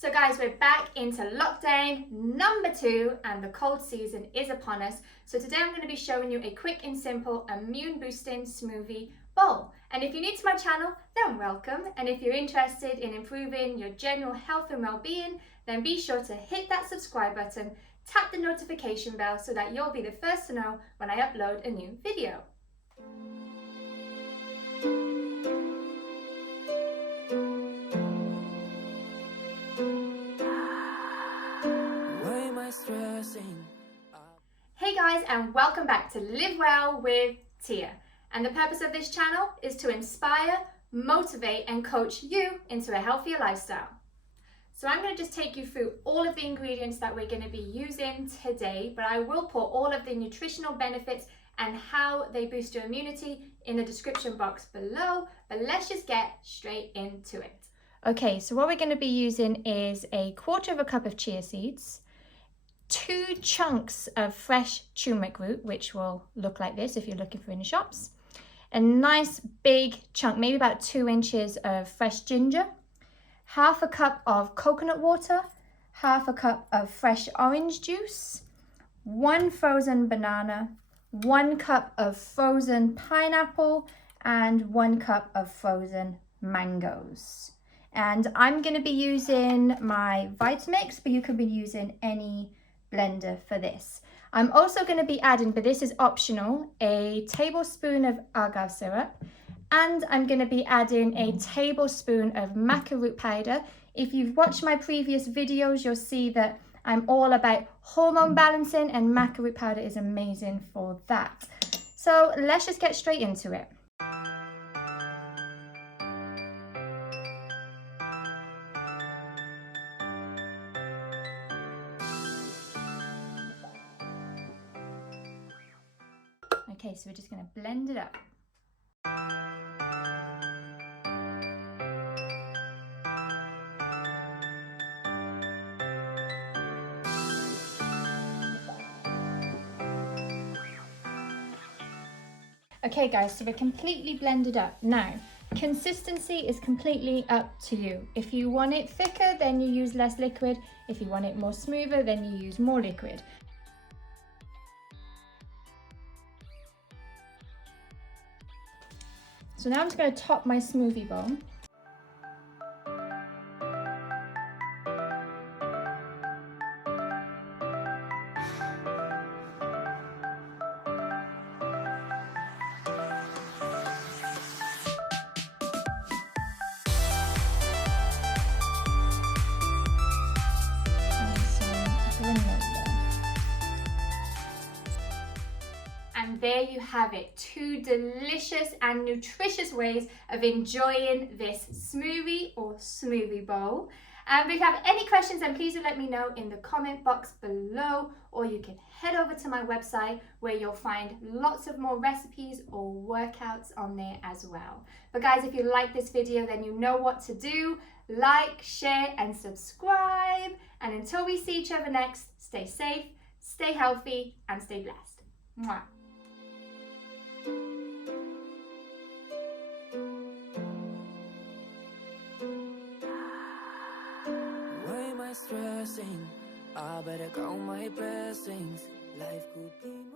So guys, we're back into lockdown number 2 and the cold season is upon us. So today I'm going to be showing you a quick and simple immune boosting smoothie bowl. And if you're new to my channel, then welcome. And if you're interested in improving your general health and well-being, then be sure to hit that subscribe button, tap the notification bell so that you'll be the first to know when I upload a new video. Hey guys, and welcome back to Live Well with Tia. And the purpose of this channel is to inspire, motivate and coach you into a healthier lifestyle. So I'm going to just take you through all of the ingredients that we're going to be using today, but I will put all of the nutritional benefits and how they boost your immunity in the description box below. But let's just get straight into it. Okay, so what we're going to be using is a 1/4 cup of chia seeds, 2 chunks of fresh turmeric root, which will look like this if you're looking for in the shops, a nice big chunk, maybe about 2 inches of fresh ginger, 1/2 cup of coconut water, 1/2 cup of fresh orange juice, 1 frozen banana, 1 cup of frozen pineapple, and 1 cup of frozen mangoes. And I'm going to be using my Vitamix, but you could be using any blender for this. I'm also going to be adding, but this is optional, a tablespoon of agave syrup, and I'm going to be adding a tablespoon of maca root powder. If you've watched my previous videos, you'll see that I'm all about hormone balancing, and maca root powder is amazing for that. So let's just get straight into it. Okay, so we're just going to blend it up. Okay guys, so we're completely blended up. Now, consistency is completely up to you. If you want it thicker, then you use less liquid. If you want it more smoother, then you use more liquid. So now I'm just going to top my smoothie bowl. And there you have it, 2 delicious and nutritious ways of enjoying this smoothie or smoothie bowl. And if you have any questions, then please do let me know in the comment box below, or you can head over to my website where you'll find lots of more recipes or workouts on there as well. But guys, if you like this video, then you know what to do. Like, share and subscribe. And until we see each other next, stay safe, stay healthy and stay blessed. Mwah. Stressing, I better count my blessings. Life could be